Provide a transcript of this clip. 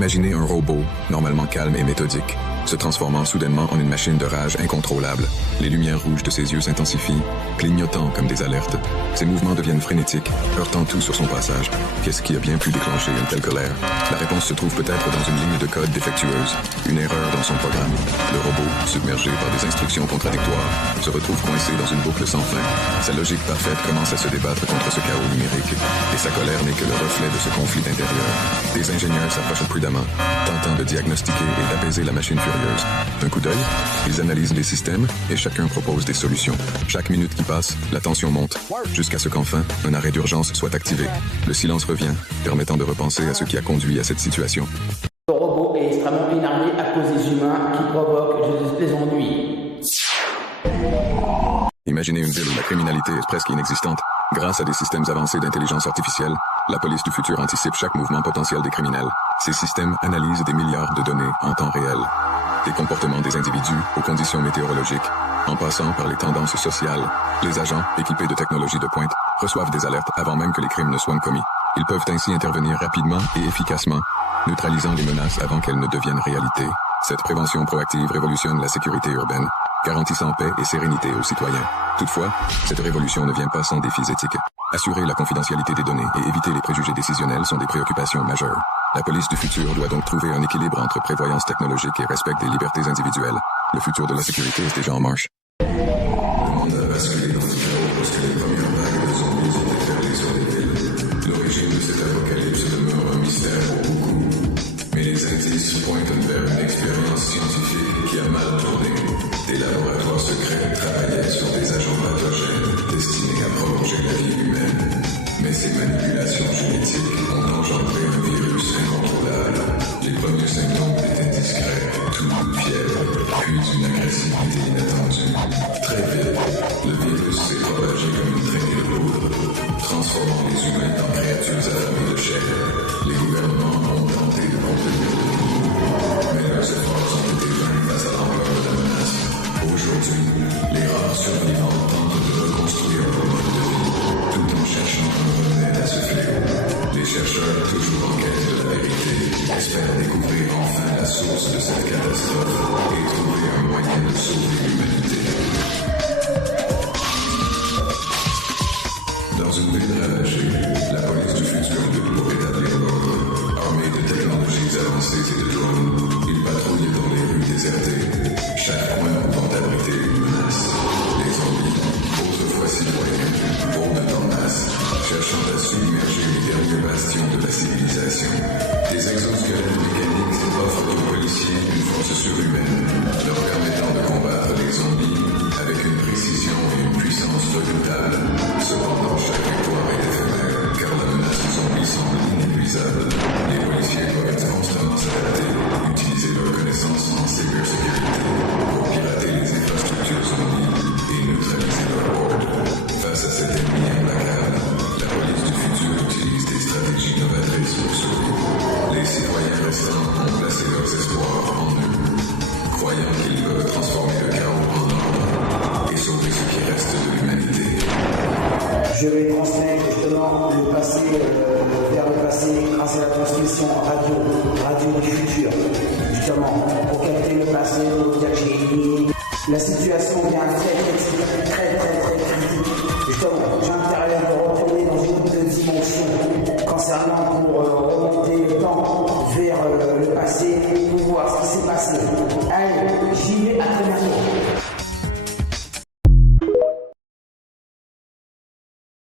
Imaginez un robot, normalement calme et méthodique, se transformant soudainement en une machine de rage incontrôlable. Les lumières rouges de ses yeux s'intensifient, clignotant comme des alertes. Ses mouvements deviennent frénétiques, heurtant tout sur son passage. Qu'est-ce qui a bien pu déclencher une telle colère? La réponse se trouve peut-être dans une ligne de code défectueuse, une erreur dans son programme. Le robot, submergé par des instructions contradictoires, se retrouve coincé dans une boucle sans fin. Sa logique parfaite commence à se débattre contre ce chaos numérique, et sa colère n'est que le reflet de ce conflit intérieur. Des ingénieurs s'approchent prudemment, tentant de diagnostiquer et d'apaiser la machine furieuse. D'un coup d'œil, ils analysent les systèmes et chacun propose des solutions. Chaque minute qui passe, la tension monte, jusqu'à ce qu'enfin, un arrêt d'urgence soit activé. Le silence revient, permettant de repenser à ce qui a conduit à cette situation. Le robot est extrêmement énervé à cause des humains qui provoquent des ennuis. Imaginez une ville où la criminalité est presque inexistante. Grâce à des systèmes avancés d'intelligence artificielle, la police du futur anticipe chaque mouvement potentiel des criminels. Ces systèmes analysent des milliards de données en temps réel. Des comportements des individus aux conditions météorologiques, en passant par les tendances sociales. Les agents, équipés de technologies de pointe, reçoivent des alertes avant même que les crimes ne soient commis. Ils peuvent ainsi intervenir rapidement et efficacement, neutralisant les menaces avant qu'elles ne deviennent réalité. Cette prévention proactive révolutionne la sécurité urbaine, garantissant paix et sérénité aux citoyens. Toutefois, cette révolution ne vient pas sans défis éthiques. Assurer la confidentialité des données et éviter les préjugés décisionnels sont des préoccupations majeures. La police du futur doit donc trouver un équilibre entre prévoyance technologique et respect des libertés individuelles. Le futur de la sécurité est déjà en marche. Le monde a basculé dans le chaos lorsque les premières vagues de zombies ont déferlé sur les villes. L'origine de cet apocalypse demeure un mystère pour beaucoup. Mais les indices pointent vers une expérience scientifique qui a mal tourné. Des laboratoires secrets travaillaient sur des agents pathogènes destinés à prolonger la vie humaine. Mais ces manipulations génétiques ont engendré un virus incontrôlable. Les premiers symptômes étaient discrets, toux, fièvre, puis une agressivité inattendue. Très vite, le virus s'est propagé comme une traînée de poudre, transformant les humains en créatures affamées de chair. Les gouvernements ont tenté de contenir le virus, mais leurs efforts ont été vains face à l'ampleur de la menace. Aujourd'hui, les rares survivants tentent de reconstruire leur mode de vie, tout en cherchant un remède à ce fléau. Les chercheurs, toujours en quête de la vérité, espèrent découvrir enfin la source de cette catastrophe et trouver un moyen de sauver l'humanité. Dans une ville ravagée, la police du futur lutte pour rétablir l'ordre. Armée de technologies avancées et de drones, ils patrouillent dans les rues désertées, chaque coin pouvant abriter une menace. Les zombies, autrefois citoyens, rôdent en masse, cherchant à submerger les derniers bastions de la civilisation. Des exosquelettes mécaniques offrent aux policiers une force surhumaine, leur permettant de combattre les zombies avec une précision et une puissance redoutables. Cependant, chaque victoire est éphémère, car la menace du zombie semble inépuisable. Les policiers doivent constamment s'adapter, utiliser leurs connaissances en cybersécurité pour pirater les infrastructures zombies et neutraliser leur horde. Face à cet ennemi implacable, la police du futur utilise des stratégies novatrices pour survivre. Les citoyens restants ont placé leurs espoirs en eux, croyant qu'ils peuvent transformer le chaos en ordre et sauver ce qui reste de l'humanité. Je vais transmettre justement le passé vers le passé grâce à la transmission radio du futur. Justement, pour capter le passé, pour dire que j'ai gagné. La situation vient très critique. Justement, j'interviens de retourner dans une autre dimension concernant pour remonter le temps vers le passé